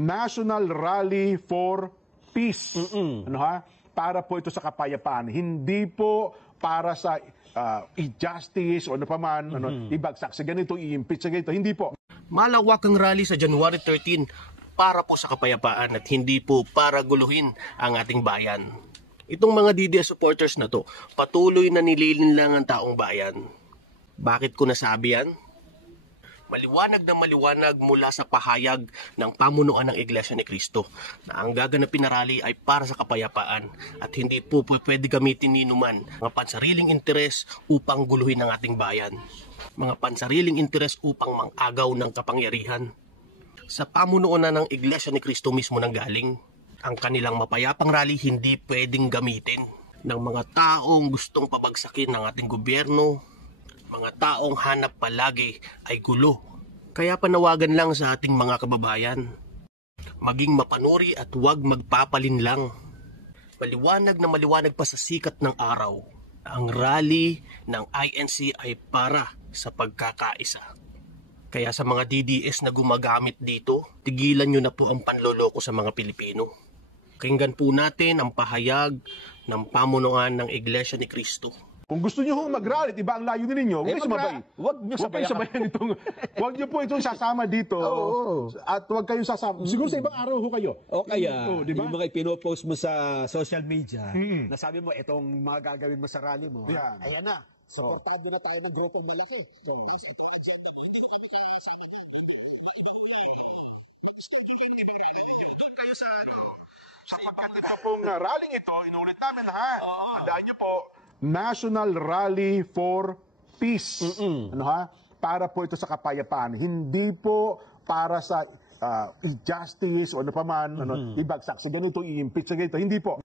National Rally for Peace. Ano ha? Para po ito sa kapayapaan. Hindi po para sa i-justice o ano pa man, ibagsak sa ganito, i-impeach sa ganito. Hindi po. Malawak ang rally sa January 13 para po sa kapayapaan at hindi po para guluhin ang ating bayan. Itong mga DDS supporters na to, patuloy na nililinlang ang taong bayan. Bakit ko nasabi yan? Maliwanag na maliwanag mula sa pahayag ng pamunuan ng Iglesia ni Cristo na ang gaganapin na rally ay para sa kapayapaan at hindi po pwede gamitin ni numan mga pansariling interes upang guluhin ang ating bayan. Mga pansariling interes upang mangagaw ng kapangyarihan. Sa pamunuan ng Iglesia ni Cristo mismo nang galing, ang kanilang mapayapang rally hindi pwedeng gamitin ng mga taong gustong pabagsakin ng ating gobyerno, mga taong hanap palagi ay gulo. Kaya panawagan lang sa ating mga kababayan, maging mapanuri at huwag magpapalinlang. Maliwanag na maliwanag pa sa sikat ng araw, ang rally ng INC ay para sa pagkakaisa. Kaya sa mga DDS na gumagamit dito, tigilan nyo na po ang panloloko sa mga Pilipino. Pakinggan po natin ang pahayag ng pamunuan ng Iglesia ni Cristo. Kung gusto niyo mag-rally, iba ang layunin ninyo, huwag sumabay. Huwag niyo sabayan itong, huwag niyo po itong sasama dito. At huwag kayong sasama. Siguro sa ibang araw ho kayo. O kaya, diba? yung mga pinopost mo sa social media, nasabi mo, itong mga gagawin mo sa rally mo, ayan na, supportado na tayo ng grupong malaki. Sapagkat ito pong rallying ito, inulit namin ha. Tandaan niyo po, National Rally for Peace. Ano ha? Para po ito sa kapayapaan. Hindi po para sa i-justice o ano pa man, ibagsak sa ganito, i-impeach sa ganito. Hindi po.